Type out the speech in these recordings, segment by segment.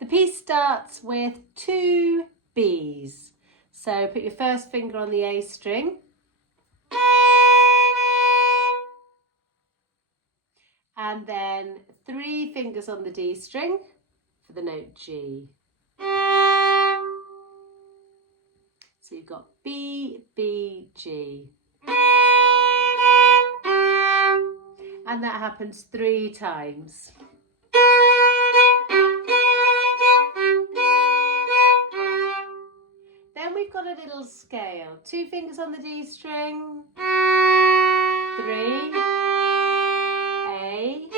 The piece starts with 2 Bs. So put your first finger on the A string. And then 3 fingers on the D string for the note G. So you've got B, B, G. And that happens 3 times. Then we've got a little scale. 2 fingers on the D string, 3, A,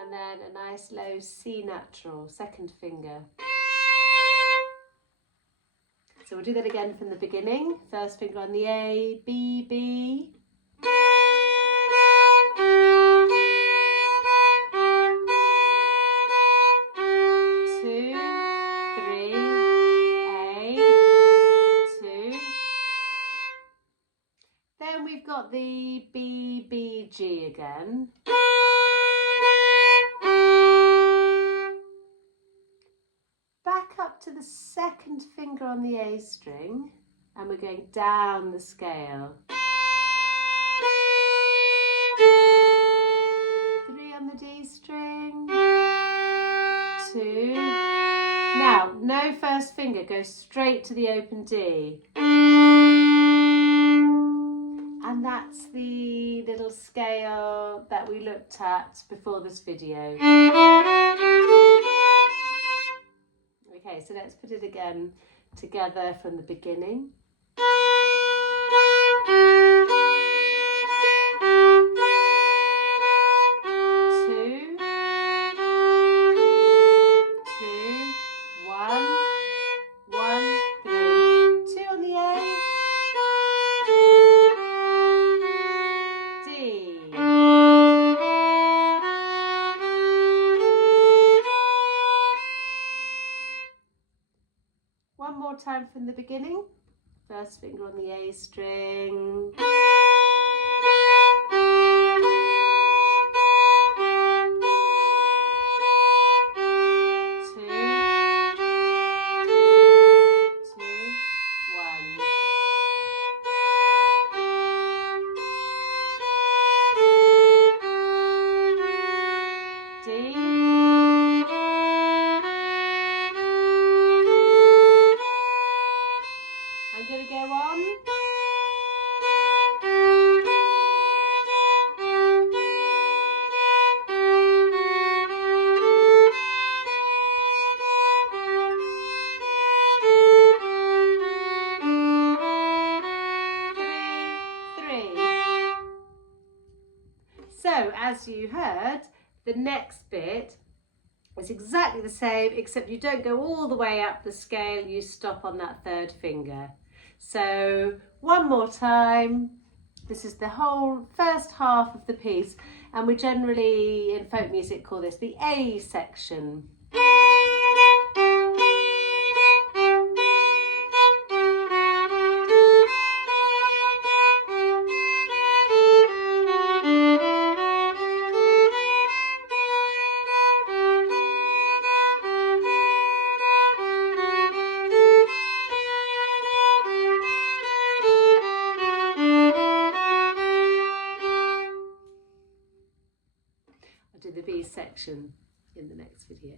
and then a nice low C natural, second finger. So we'll do that again from the beginning. First finger on the A, B, B. 2, 3, A, 2. Then we've got the B, B, G again. Back up to the second finger on the A string, and we're going down the scale. 3 on the D string, 2. Now, no first finger, go straight to the open D. And that's the little scale that we looked at before this video. Okay, so let's put it again together from the beginning. One more time from the beginning. First finger on the A string. 2, 2, 1. D. I'm going to go on. Three. So, as you heard, the next bit is exactly the same, except you don't go all the way up the scale, you stop on that third finger. So one more time. This is the whole first half of the piece, and we generally in folk music call this the A section. I'll do the B section in the next video.